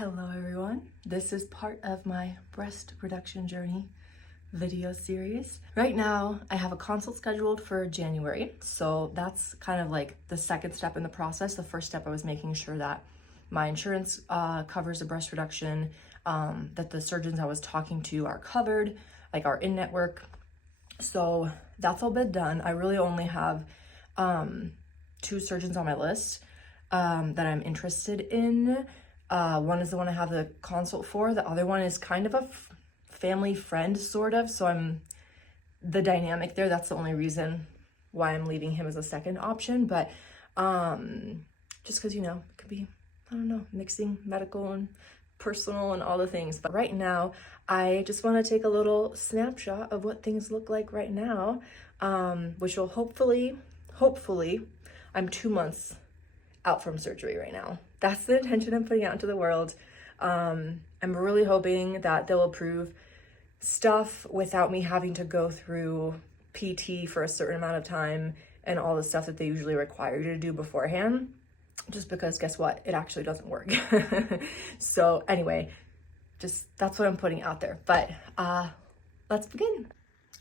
Hello everyone, this is part of my breast reduction journey video series. Right now I have a consult scheduled for January, so that's kind of like the second step in the process. The first step I was making sure that my insurance covers the breast reduction, that the surgeons I was talking to are covered, like are in network. So that's all been done. I really only have 2 surgeons on my list that I'm interested in. One is the one I have the consult for. The other one is kind of a family friend, sort of. So the dynamic there, that's the only reason why I'm leaving him as a second option. But just because, it could be, I don't know, mixing medical and personal and all the things. But right now, I just want to take a little snapshot of what things look like right now, which will hopefully, I'm 2 months out from surgery right now. That's the intention I'm putting out into the world. I'm really hoping that they'll approve stuff without me having to go through PT for a certain amount of time and all the stuff that they usually require you to do beforehand, just because guess what? It actually doesn't work. So anyway, just that's what I'm putting out there. But let's begin.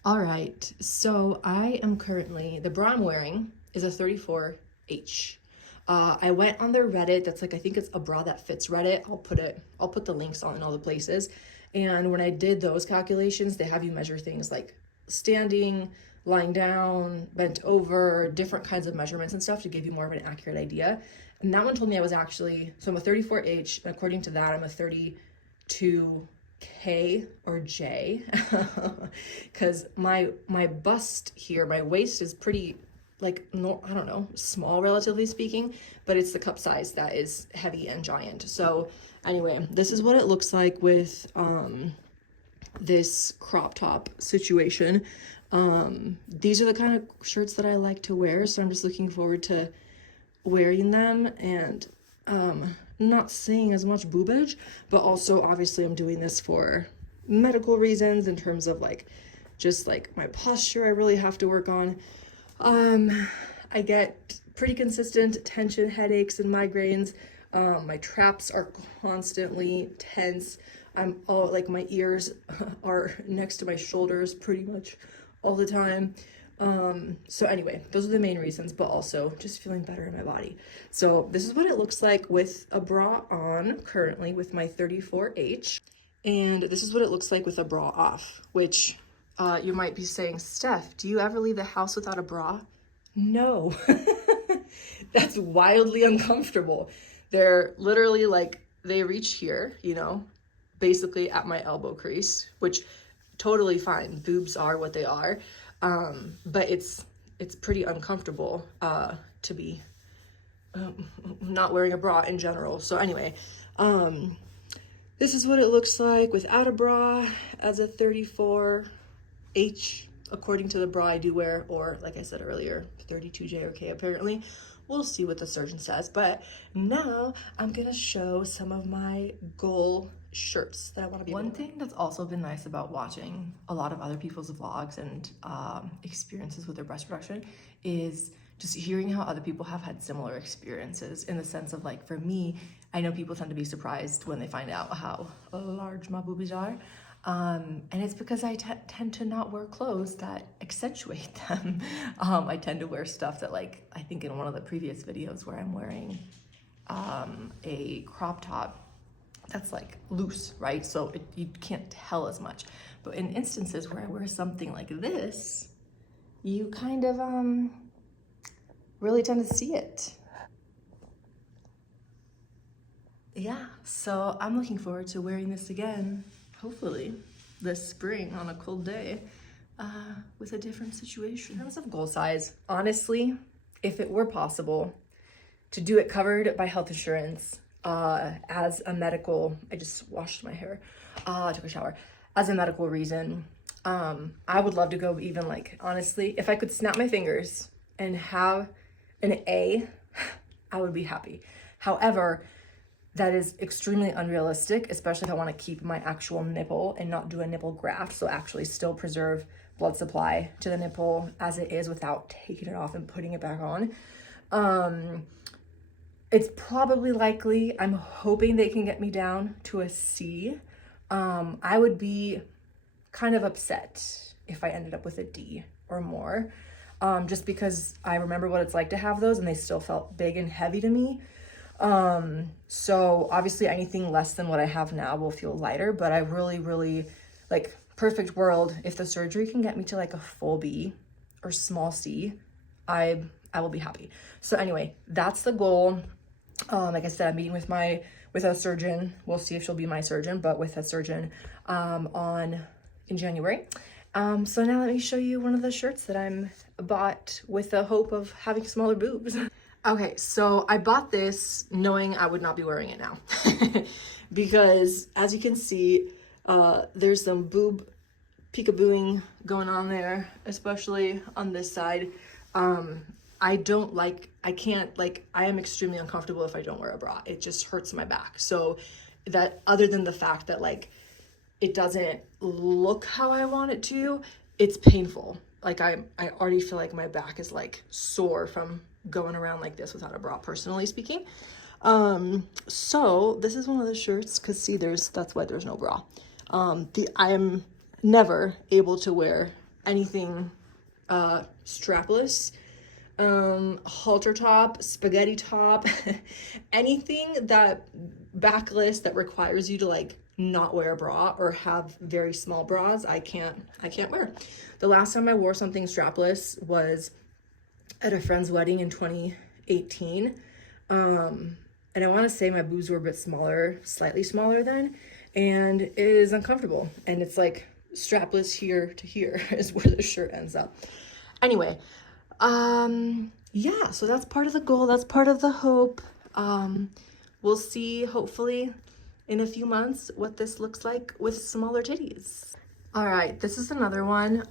All right, so I am currently, the bra I'm wearing is a 34H. I went on their Reddit. That's like, I think it's a bra that fits Reddit. I'll put the links on in all the places. And when I did those calculations, they have you measure things like standing, lying down, bent over, different kinds of measurements and stuff to give you more of an accurate idea. And that one told me I was actually, so I'm a 34H, and according to that, I'm a 32K or J, because my bust here, my waist is pretty, like, no, I don't know, small relatively speaking, but it's the cup size that is heavy and giant. So anyway, this is what it looks like with this crop top situation. These are the kind of shirts that I like to wear, so I'm just looking forward to wearing them and not seeing as much boobage, but also obviously I'm doing this for medical reasons in terms of like just like my posture I really have to work on. I get pretty consistent tension headaches and migraines. My traps are constantly tense. I'm all like, my ears are next to my shoulders pretty much all the time. So anyway, those are the main reasons, but also just feeling better in my body. So this is what it looks like with a bra on currently with my 34H. And this is what it looks like with a bra off, which you might be saying, Steph, do you ever leave the house without a bra? No. That's wildly uncomfortable. They're literally like, they reach here, basically at my elbow crease, which totally fine. Boobs are what they are. But it's pretty uncomfortable to be not wearing a bra in general. So anyway, this is what it looks like without a bra as a 34H, according to the bra I do wear, or like I said earlier, 32J or K apparently. We'll see what the surgeon says. But now I'm gonna show some of my goal shirts that I want to be. One thing that's also been nice about watching a lot of other people's vlogs and experiences with their breast reduction is just hearing how other people have had similar experiences, in the sense of, like, for me, I know people tend to be surprised when they find out how large my boobies are. And it's because I tend to not wear clothes that accentuate them. I tend to wear stuff that, like, I think in one of the previous videos where I'm wearing a crop top that's like loose, right? So you can't tell as much. But in instances where I wear something like this, you kind of really tend to see it. Yeah, so I'm looking forward to wearing this again, hopefully this spring on a cold day, with a different situation. In terms of goal size, honestly, if it were possible to do it covered by health insurance, as a medical, I just washed my hair, took a shower, as a medical reason, I would love to go even, like, honestly, if I could snap my fingers and have an A, I would be happy. However, that is extremely unrealistic, especially if I want to keep my actual nipple and not do a nipple graft, so actually still preserve blood supply to the nipple as it is without taking it off and putting it back on. It's probably likely. I'm hoping they can get me down to a C. I would be kind of upset if I ended up with a D or more, just because I remember what it's like to have those and they still felt big and heavy to me. So obviously anything less than what I have now will feel lighter, but I really, really, like, perfect world, if the surgery can get me to like a full B or small C, I will be happy. So anyway, that's the goal. Like I said, I'm meeting with a surgeon. We'll see if she'll be my surgeon, but with a surgeon in January. So now let me show you one of the shirts that I'm bought with the hope of having smaller boobs. Okay, so I bought this knowing I would not be wearing it now because as you can see, there's some boob peekabooing going on there, especially on this side. I am extremely uncomfortable if I don't wear a bra. It just hurts my back. So that, other than the fact that like it doesn't look how I want it to, it's painful. Like I already feel like my back is like sore from going around like this without a bra, personally speaking. So this is one of the shirts, cause see, that's why there's no bra. I am never able to wear anything strapless, halter top, spaghetti top, anything that backless that requires you to like not wear a bra or have very small bras. I can't wear. The last time I wore something strapless was at a friend's wedding in 2018. And I want to say my boobs were a bit smaller, slightly smaller then, and it is uncomfortable. And it's like strapless here to here is where the shirt ends up. Anyway, yeah, so that's part of the goal. That's part of the hope. We'll see, hopefully, in a few months what this looks like with smaller titties. All right, this is another one.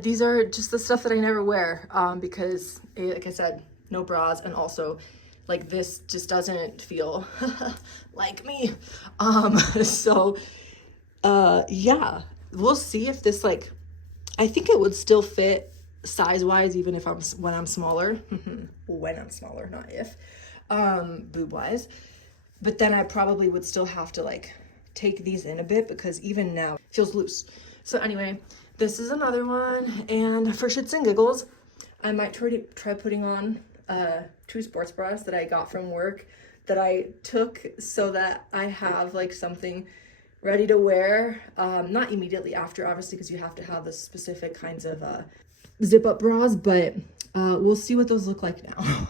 These are just the stuff that I never wear because, like I said, no bras, and also like this just doesn't feel like me. So yeah, we'll see if this, like, I think it would still fit size-wise even if when I'm smaller. When I'm smaller, not if. Boob-wise. But then I probably would still have to like take these in a bit because even now it feels loose. So anyway, this is another one, and for shits and giggles, I might try putting on 2 sports bras that I got from work that I took so that I have like something ready to wear, not immediately after, obviously, because you have to have the specific kinds of zip up bras, but we'll see what those look like now.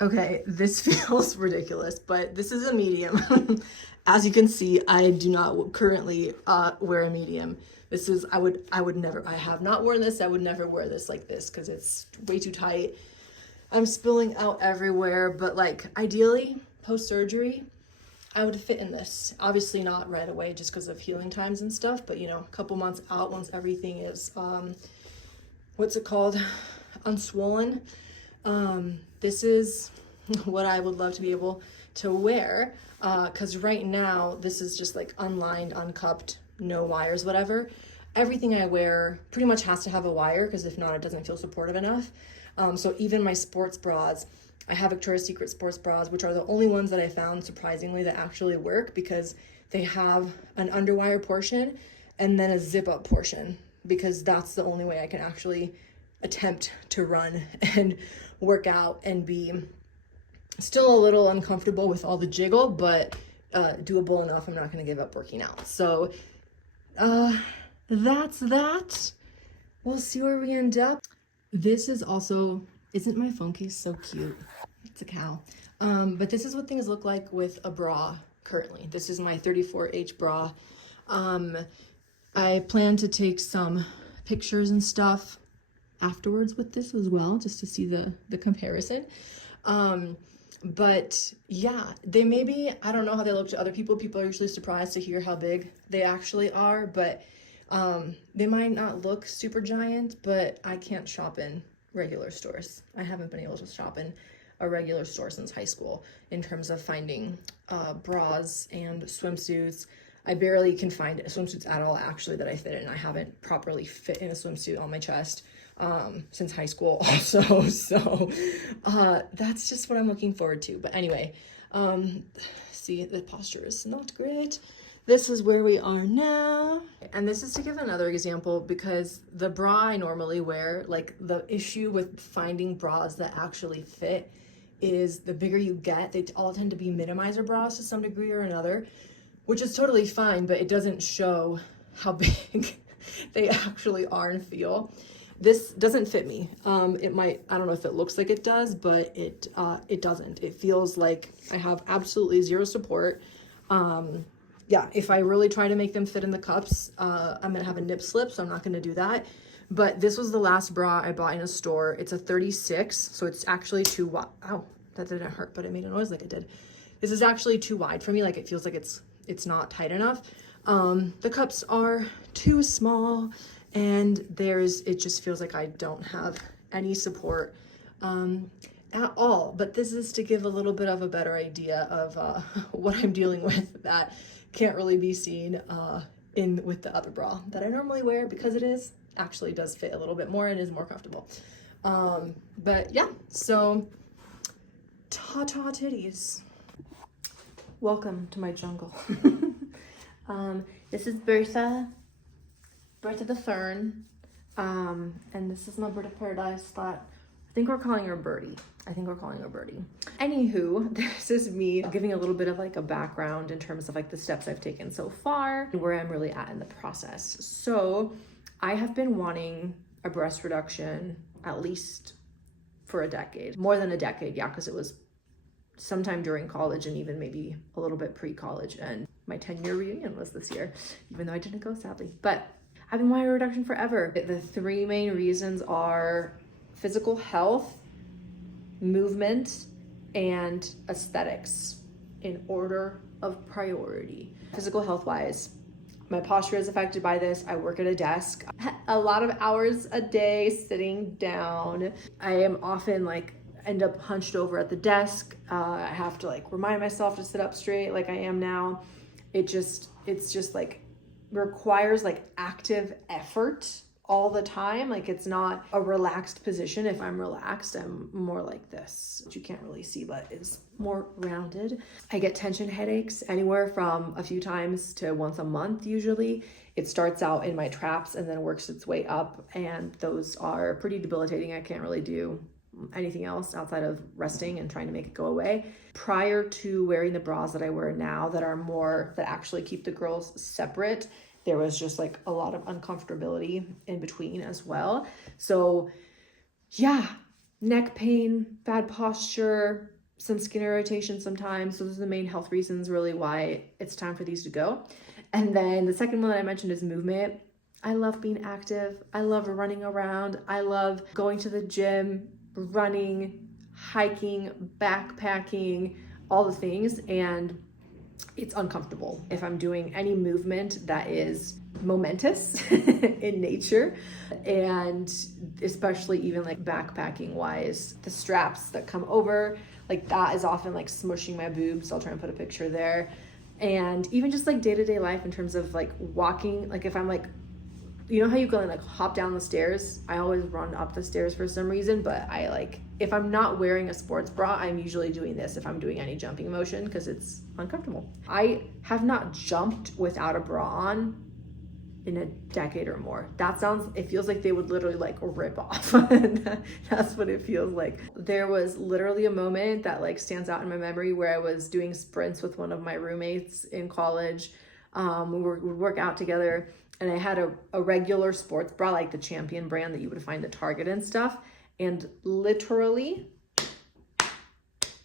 Okay, this feels ridiculous, but this is a medium. As you can see, I do not currently wear a medium. This is, I would never, I have not worn this, I would never wear this like this because it's way too tight. I'm spilling out everywhere, but like ideally, post-surgery, I would fit in this. Obviously not right away just because of healing times and stuff, but you know, a couple months out once everything is, what's it called? Unswollen. This is what I would love to be able to wear, because right now this is just like unlined, uncupped, no wires, whatever. Everything I wear pretty much has to have a wire because if not, it doesn't feel supportive enough. So even my sports bras, I have Victoria's Secret sports bras, which are the only ones that I found, surprisingly, that actually work because they have an underwire portion and then a zip up portion, because that's the only way I can actually attempt to run and work out and be still a little uncomfortable with all the jiggle, but doable enough. I'm not going to give up working out. So that's that. We'll see where we end up. This is also, isn't my phone case so cute? It's a cow. But this is what things look like with a bra currently. This is my 34H bra. I plan to take some pictures and stuff afterwards with this as well, just to see the comparison. But yeah, they maybe, I don't know how they look to other people. People are usually surprised to hear how big they actually are, but they might not look super giant, but I can't shop in regular stores. I haven't been able to shop in a regular store since high school in terms of finding bras and swimsuits. I barely can find swimsuits at all, actually, that I fit in. I haven't properly fit in a swimsuit on my chest since high school also. So that's just what I'm looking forward to. But anyway, see, the posture is not great. This is where we are now. And this is to give another example, because the bra I normally wear, like the issue with finding bras that actually fit is the bigger you get, they all tend to be minimizer bras to some degree or another, which is totally fine, but it doesn't show how big they actually are and feel. This doesn't fit me. It might, I don't know if it looks like it does, but it doesn't. It feels like I have absolutely zero support. Yeah, if I really try to make them fit in the cups, I'm gonna have a nip slip, so I'm not gonna do that. But this was the last bra I bought in a store. It's a 36, so it's actually too wide. Ow, that didn't hurt, but it made a noise like it did. This is actually too wide for me. Like, it feels like it's not tight enough. The cups are too small, and it just feels like I don't have any support at all. But this is to give a little bit of a better idea of what I'm dealing with that can't really be seen with the other bra that I normally wear, because it actually does fit a little bit more and is more comfortable. But yeah, so ta-ta titties. Welcome to my jungle. This is Bertha the Fern, and this is my bird of paradise that I think we're calling her Birdie. Anywho, this is me giving a little bit of like a background in terms of like the steps I've taken so far and where I'm really at in the process. So I have been wanting a breast reduction at least for a decade, more than a decade. Yeah, because it was sometime during college and even maybe a little bit pre-college, and my 10-year reunion was this year, even though I didn't go, sadly. But I've been wanting a reduction forever. The three main reasons are physical health, movement, and aesthetics in order of priority. Physical health wise, my posture is affected by this. I work at a desk, a lot of hours a day sitting down. I am often end up hunched over at the desk. I have to remind myself to sit up straight like I am now. It's just requires active effort all the time. It's not a relaxed position. If I'm relaxed, I'm more like this, which you can't really see, but is more rounded. I get tension headaches anywhere from a few times to once a month usually. It starts out in my traps and then works its way up, and those are pretty debilitating. I can't really do anything else outside of resting and trying to make it go away. Prior to wearing the bras that I wear now that actually keep the girls separate, there was just a lot of uncomfortability in between as well. So yeah, neck pain, bad posture, some skin irritation sometimes. So those are the main health reasons really why it's time for these to go. And then the second one that I mentioned is movement. I love being active. I love running around. I love going to the gym, running, hiking, backpacking, all the things. And it's uncomfortable if I'm doing any movement that is momentous in nature, and especially even backpacking wise, the straps that come over, that is often smushing my boobs. I'll try and put a picture there. And even just day-to-day life in terms of walking, if I'm you know how you go hop down the stairs? I always run up the stairs for some reason, but if I'm not wearing a sports bra, I'm usually doing this if I'm doing any jumping motion because it's uncomfortable. I have not jumped without a bra on in a decade or more. It feels like they would literally rip off. That's what it feels like. There was literally a moment that stands out in my memory where I was doing sprints with one of my roommates in college. We would work out together, and I had a regular sports bra, the Champion brand that you would find at Target and stuff. And literally,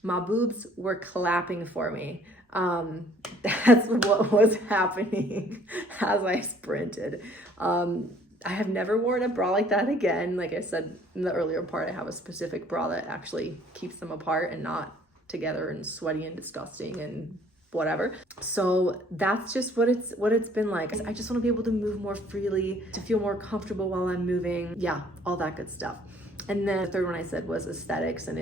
my boobs were clapping for me. That's what was happening as I sprinted. I have never worn a bra like that again. Like I said in the earlier part, I have a specific bra that actually keeps them apart and not together and sweaty and disgusting and whatever. So that's just what it's been like. I just want to be able to move more freely, to feel more comfortable while I'm moving. Yeah, all that good stuff. And then the third one I said was aesthetics, and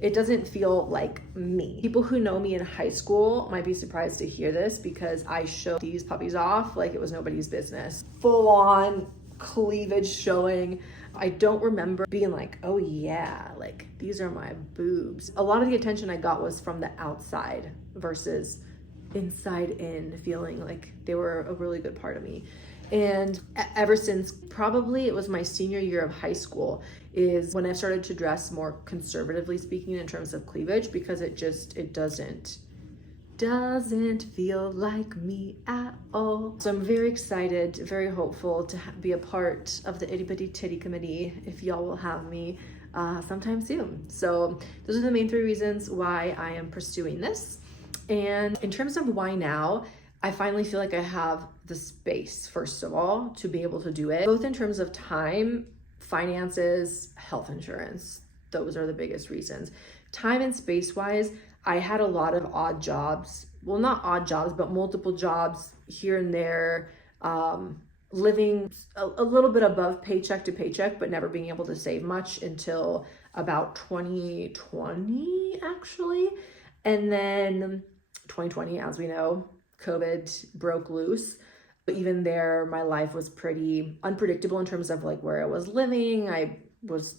it doesn't feel like me. People who know me in high school might be surprised to hear this because I showed these puppies off like it was nobody's business. Full on cleavage showing. I don't remember being like, oh yeah, like these are my boobs. A lot of the attention I got was from the outside versus inside in, feeling like they were a really good part of me. And ever since, probably it was my senior year of high school, is when I started to dress more conservatively speaking in terms of cleavage, because it doesn't feel like me at all. So I'm very excited, very hopeful to be a part of the Itty Bitty Titty Committee, if y'all will have me sometime soon. So those are the main 3 reasons why I am pursuing this. And in terms of why now, I finally feel like I have the space, first of all, to be able to do it, both in terms of time, finances, health insurance. Those are the biggest reasons. Time and space wise, I had a lot of odd jobs. Well, not odd jobs, but multiple jobs here and there, living a little bit above paycheck to paycheck, but never being able to save much until about 2020, actually. And then 2020, as we know, COVID broke loose. But even there, my life was pretty unpredictable in terms of like where I was living. I was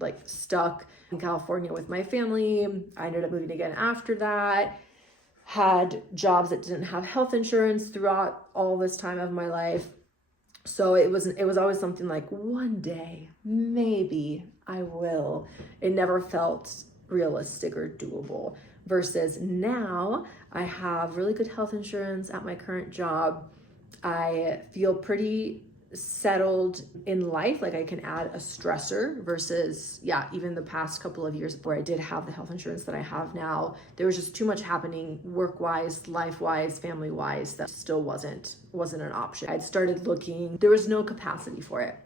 like stuck in California with my family. I ended up moving again after that. Had jobs that didn't have health insurance throughout all this time of my life. So it was always something like, one day, maybe I will. It never felt realistic or doable. Versus now, I have really good health insurance at my current job. I feel pretty settled in life, like I can add a stressor versus, even the past couple of years where I did have the health insurance that I have now, there was just too much happening work-wise, life-wise, family-wise, that still wasn't an option. I'd started looking, there was no capacity for it,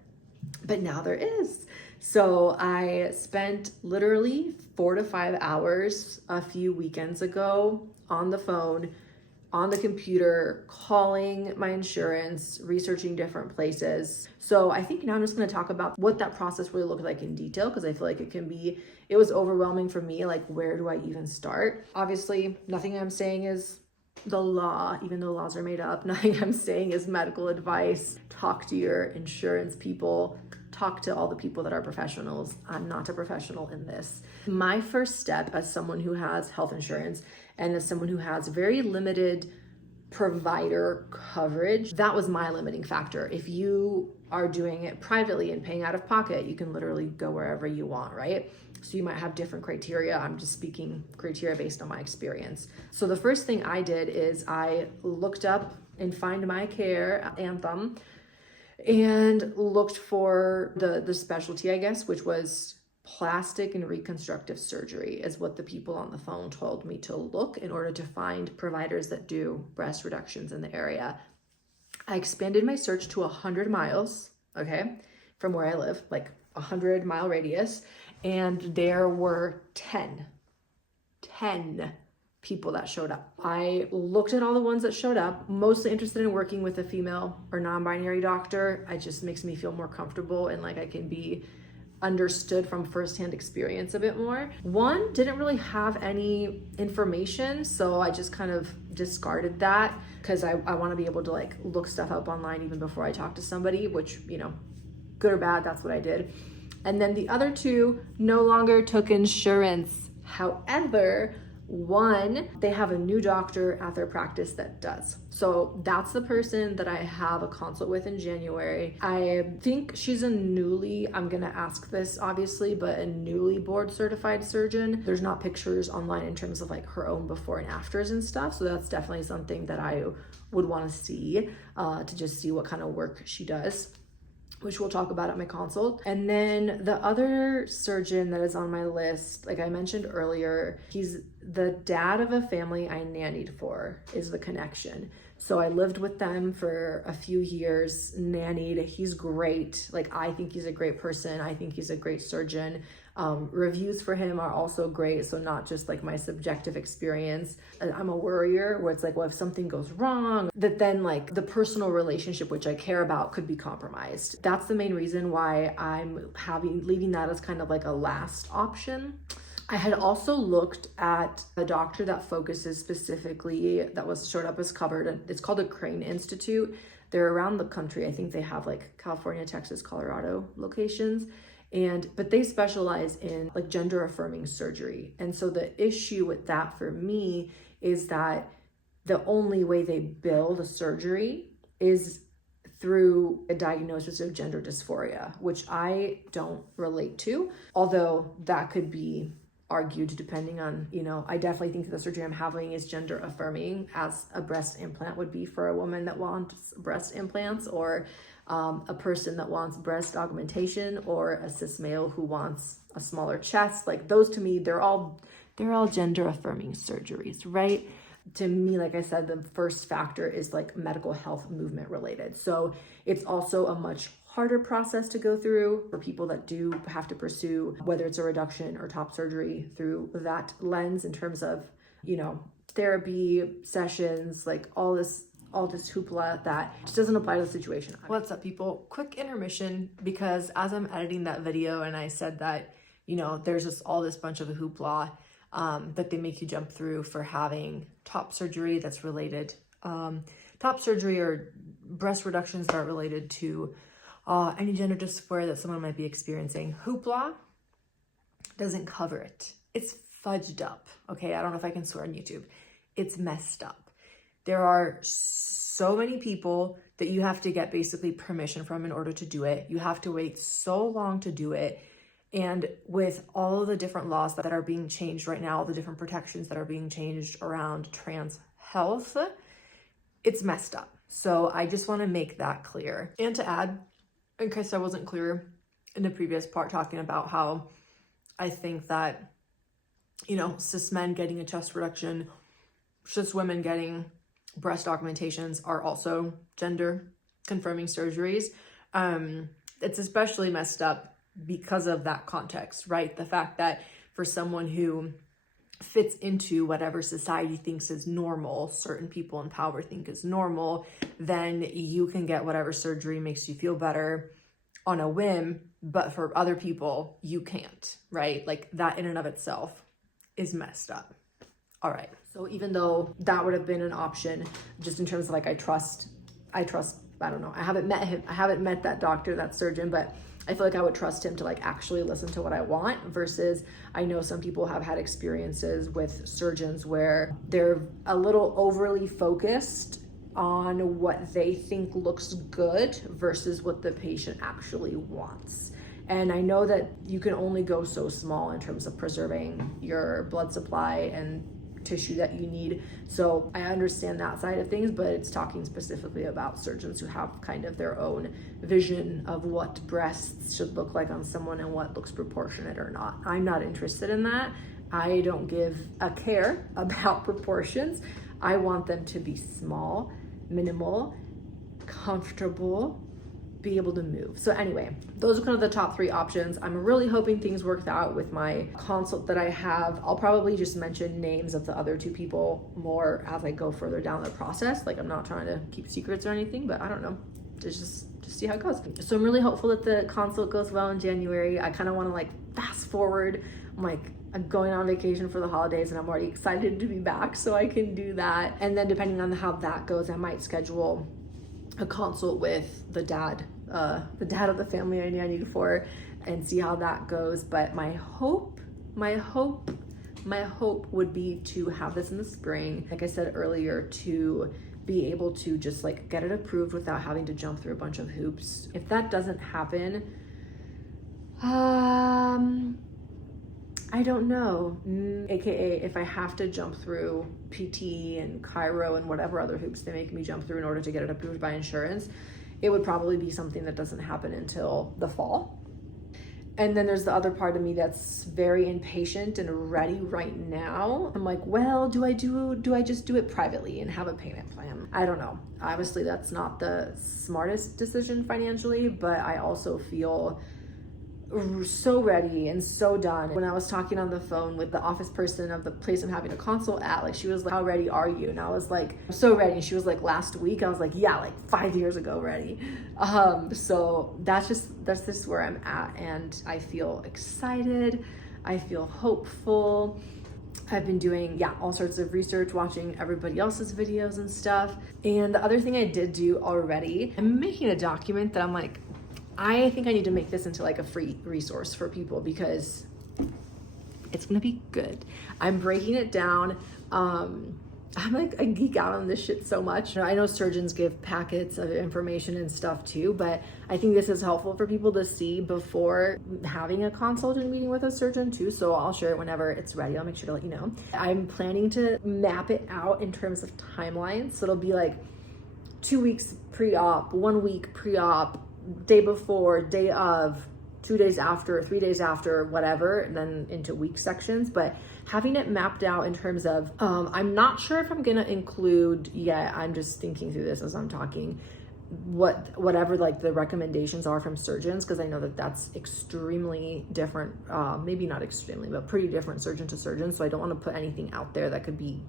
but now there is. So I spent literally 4 to 5 hours a few weekends ago on the phone, on the computer, calling my insurance, researching different places. So I think now I'm just gonna talk about what that process really looked like in detail, because I feel like it was overwhelming for me, like where do I even start? Obviously, nothing I'm saying is the law, even though laws are made up. Nothing I'm saying is medical advice. Talk to your insurance people. Talk to all the people that are professionals. I'm not a professional in this. My first step as someone who has health insurance and as someone who has very limited provider coverage, that was my limiting factor. If you are doing it privately and paying out of pocket, you can literally go wherever you want, right? So you might have different criteria. I'm just speaking criteria based on my experience. So the first thing I did is I looked up and Find My Care Anthem and looked for the specialty, I guess, which was plastic and reconstructive surgery, is what the people on the phone told me to look in order to find providers that do breast reductions in the area. I expanded my search to 100 miles, okay, from where I live, like 100-mile radius, and there were 10 people that showed up. I looked at all the ones that showed up, mostly interested in working with a female or non-binary doctor. It just makes me feel more comfortable and like I can be understood from firsthand experience a bit more. One didn't really have any information, so I just kind of discarded that because I want to be able to like look stuff up online even before I talk to somebody, which, you know, good or bad, that's what I did. And then the other 2 no longer took insurance. However, one, they have a new doctor at their practice that does. So that's the person that I have a consult with in January. I think she's I'm gonna ask this obviously, but a newly board certified surgeon. There's not pictures online in terms of like her own before and afters and stuff. So that's definitely something that I would wanna see to just see what kind of work she does, which we'll talk about at my consult. And then the other surgeon that is on my list, like I mentioned earlier, he's the dad of a family I nannied for, is the connection. So I lived with them for a few years, nannied. He's great. Like, I think he's a great person. I think he's a great surgeon. Reviews for him are also great. So not just like my subjective experience. I'm a worrier where it's like, well, if something goes wrong, that then like the personal relationship, which I care about, could be compromised. That's the main reason why I'm leaving that as kind of like a last option. I had also looked at a doctor that focuses specifically, that was showed up as covered, and it's called the Crane Institute. They're around the country. I think they have like California, Texas, Colorado locations. But they specialize in like gender affirming surgery. And so the issue with that for me is that the only way they bill the surgery is through a diagnosis of gender dysphoria, which I don't relate to, although that could be argued depending on, I definitely think that the surgery I'm having is gender affirming, as a breast implant would be for a woman that wants breast implants, or a person that wants breast augmentation, or a cis male who wants a smaller chest. Like those, to me, they're all gender affirming surgeries, right? To me, like I said, the first factor is like medical health movement related. So it's also a much harder process to go through for people that do have to pursue, whether it's a reduction or top surgery, through that lens in terms of, therapy sessions, like all this hoopla that just doesn't apply to the situation. What's up, people? Quick intermission, because as I'm editing that video and I said that, there's just all this bunch of hoopla that they make you jump through for having top surgery that's related, top surgery or breast reductions that are related to any gender dysphoria that someone might be experiencing. Hoopla doesn't cover it. It's fudged up, okay? I don't know if I can swear on YouTube. It's messed up. There are so many people that you have to get basically permission from in order to do it. You have to wait so long to do it. And with all of the different laws that are being changed right now, all the different protections that are being changed around trans health, it's messed up. So I just want to make that clear. And to add, in case I wasn't clear in the previous part, talking about how I think that, cis men getting a chest reduction, cis women getting breast augmentations are also gender confirming surgeries. It's especially messed up because of that context, right? The fact that for someone who fits into whatever society thinks is normal, certain people in power think is normal, then you can get whatever surgery makes you feel better on a whim, but for other people, you can't, right? Like that in and of itself is messed up. All right. So even though that would have been an option, just in terms of like, I trust, I don't know. I haven't met him. I haven't met that doctor, that surgeon, but I feel like I would trust him to like actually listen to what I want, versus I know some people have had experiences with surgeons where they're a little overly focused on what they think looks good versus what the patient actually wants. And I know that you can only go so small in terms of preserving your blood supply and tissue that you need. So I understand that side of things, but it's talking specifically about surgeons who have kind of their own vision of what breasts should look like on someone and what looks proportionate or not. I'm not interested in that. I don't give a care about proportions. I want them to be small, minimal, comfortable, be able to move. So anyway, those are kind of the top 3 options. I'm really hoping things worked out with my consult that I have. I'll probably just mention names of the other 2 people more as I go further down the process. Like, I'm not trying to keep secrets or anything, but I don't know. Just see how it goes. So I'm really hopeful that the consult goes well in January. I kind of want to like fast forward. I'm going on vacation for the holidays and I'm already excited to be back, so I can do that. And then depending on how that goes, I might schedule a consult with the dad of the family I need for, and see how that goes. But my hope would be to have this in the spring, like I said earlier, to be able to just like get it approved without having to jump through a bunch of hoops. If that doesn't happen, I don't know. AKA if I have to jump through PT and Cairo and whatever other hoops they make me jump through in order to get it approved by insurance, it would probably be something that doesn't happen until the fall. And then there's the other part of me that's very impatient and ready right now. I'm like, well, do I just do it privately and have a payment plan? I don't know. Obviously, that's not the smartest decision financially, but I also feel so ready and so done. When I was talking on the phone with the office person of the place I'm having a consult at, like, she was like, how ready are you? And I was like, I'm so ready. And she was like, last week. I was like, yeah, like 5 years ago ready. So that's just where I'm at, and I feel excited. I feel hopeful. I've been doing, all sorts of research, watching everybody else's videos and stuff. And the other thing I did do already, I'm making a document that I'm like, I think I need to make this into like a free resource for people because it's gonna be good. I'm breaking it down. I geek out on this shit so much. I know surgeons give packets of information and stuff too, but I think this is helpful for people to see before having a consult and meeting with a surgeon too. So I'll share it whenever it's ready. I'll make sure to let you know. I'm planning to map it out in terms of timelines. So it'll be like 2 weeks pre-op, 1 week pre-op, day before, day of, 2 days after, 3 days after, whatever, and then into week sections. But having it mapped out in terms of, I'm not sure if I'm gonna include yet, I'm just thinking through this as I'm talking, whatever like the recommendations are from surgeons, because I know that that's extremely different, maybe not extremely, but pretty different surgeon to surgeon. So I don't want to put anything out there that could be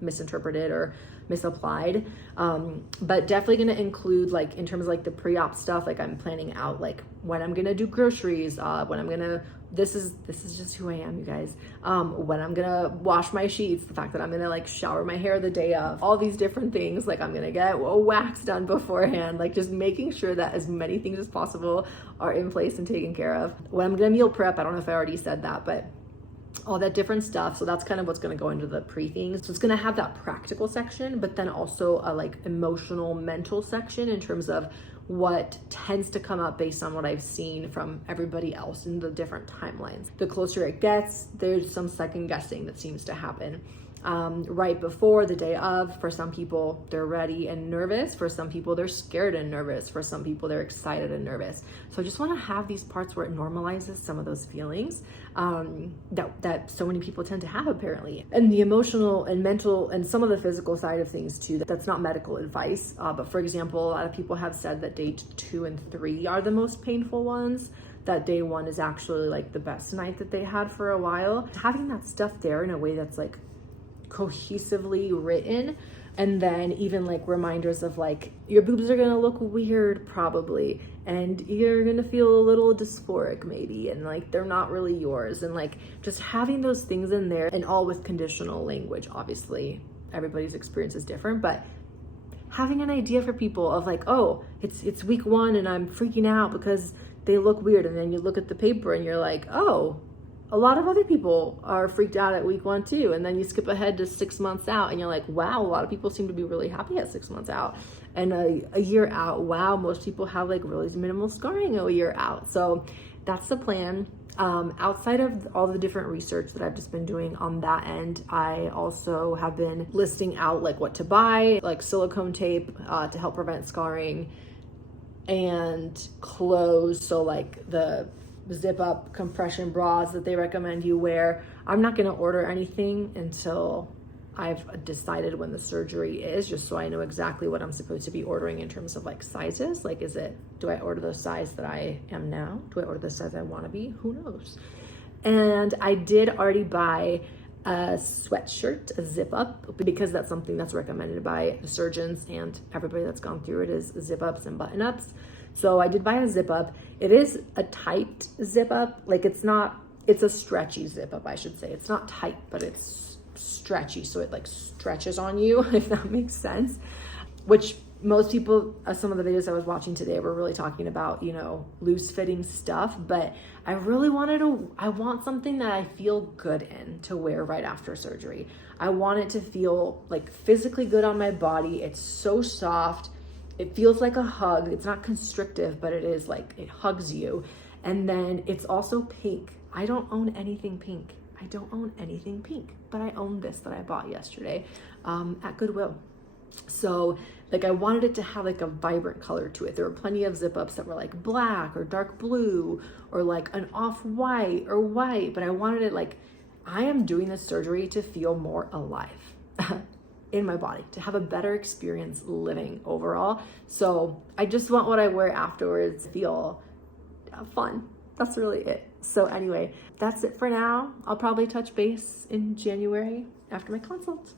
misinterpreted or misapplied, but definitely going to include like in terms of like the pre-op stuff, like I'm planning out like when I'm going to do groceries, when I'm going to, this is just who I am, you guys, when I'm going to wash my sheets, the fact that I'm going to like shower my hair the day of, all these different things, like I'm going to get a wax done beforehand, like just making sure that as many things as possible are in place and taken care of. When I'm going to meal prep, I don't know if I already said that, but all that different stuff. So that's kind of what's going to go into the pre things. So it's going to have that practical section, but then also a like emotional, mental section in terms of what tends to come up based on what I've seen from everybody else in the different timelines. The closer it gets, there's some second guessing that seems to happen. Right before, the day of, for some people they're ready and nervous, for some people they're scared and nervous, for some people they're excited and nervous. So I just want to have these parts where it normalizes some of those feelings that so many people tend to have apparently, and the emotional and mental and some of the physical side of things too. That's not medical advice, but for example, a lot of people have said that day 2 and 3 are the most painful ones, that day 1 is actually like the best night that they had for a while. Having that stuff there in a way that's like cohesively written, and then even like reminders of like your boobs are gonna look weird probably, and you're gonna feel a little dysphoric maybe, and like they're not really yours, and like just having those things in there, and all with conditional language. Obviously everybody's experience is different, but having an idea for people of like, oh, it's week 1 and I'm freaking out because they look weird, and then you look at the paper and you're like, oh, a lot of other people are freaked out at week 1 too. And then you skip ahead to 6 months out and you're like, wow, a lot of people seem to be really happy at 6 months out. And a year out, wow, most people have like really minimal scarring a year out. So that's the plan. Outside of all the different research that I've just been doing on that end, I also have been listing out like what to buy, like silicone tape to help prevent scarring, and clothes. So like the zip up compression bras that they recommend you wear. I'm not going to order anything until I've decided when the surgery is, just so I know exactly what I'm supposed to be ordering in terms of like sizes. Like, do I order the size that I am now? Do I order the size I want to be? Who knows? And I did already buy a sweatshirt, a zip up, because that's something that's recommended by the surgeons and everybody that's gone through it, is zip ups and button ups. So I did buy a zip up. It is a tight zip up. Like it's a stretchy zip up, I should say. It's not tight, but it's stretchy. So it like stretches on you, if that makes sense. Which most people, some of the videos I was watching today were really talking about, you know, loose fitting stuff. But I really I want something that I feel good in to wear right after surgery. I want it to feel like physically good on my body. It's so soft. It feels like a hug. It's not constrictive, but it is like, it hugs you. And then it's also pink. I don't own anything pink. But I own this that I bought yesterday at Goodwill. So like I wanted it to have like a vibrant color to it. There were plenty of zip ups that were like black or dark blue or like an off-white or white, but I wanted it like, I am doing this surgery to feel more alive in my body, to have a better experience living overall. So I just want what I wear afterwards to feel fun. That's really it. So anyway, that's it for now. I'll probably touch base in January after my consult.